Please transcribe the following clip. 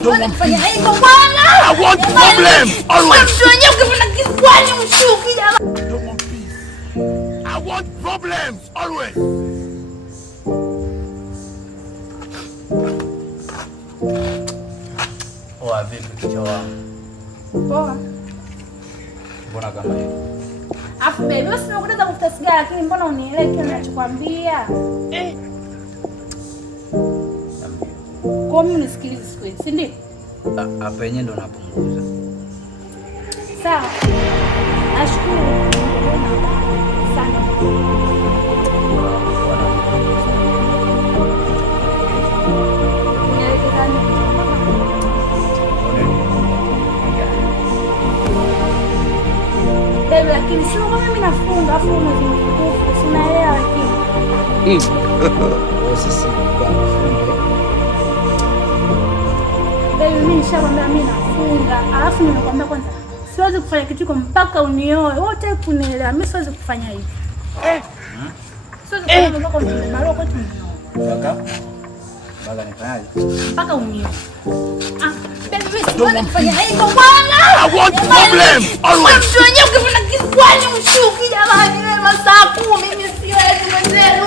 Unafanya hivyo bwana. I want problem always. Mtu wenyewe ukifanya kiswali mshuki jamaa. Don't want peace. I want problems always. Oa vipi kichwa wangu? Poa. Mbona kama hivi? Afu baby, wewe simekutaka kufuta sigara lakini mbona unielewi kile ninachokwambia? Kwa nini unisikilize siku hizi, si ndio? Hapa yenyewe ndo napunguza. Sawa. Nashukuru. Sana. Baby, lakini sio kama mimi nafunga afu mwezi mtukufu, sinaelewa lakini. Sisi tunafunga. Baby, mimi nishakwambia mimi nafunga. Alafu nimekwambia kwanza siwezi kufanya kitu mpaka unioe. Wote kunielewa. Mimi siwezi kufanya hivi. Siwezi kufanya mpaka unioe. Mara kwa Mpaka nifanyaje? Mpaka unioe. Baby, mimi siwezi kufanya hivyo bwana. I want problem always. Mtu wenyewe ukifanya kiswali mshuki jamani, wewe masaa 10 mimi siwezi mwenzenu.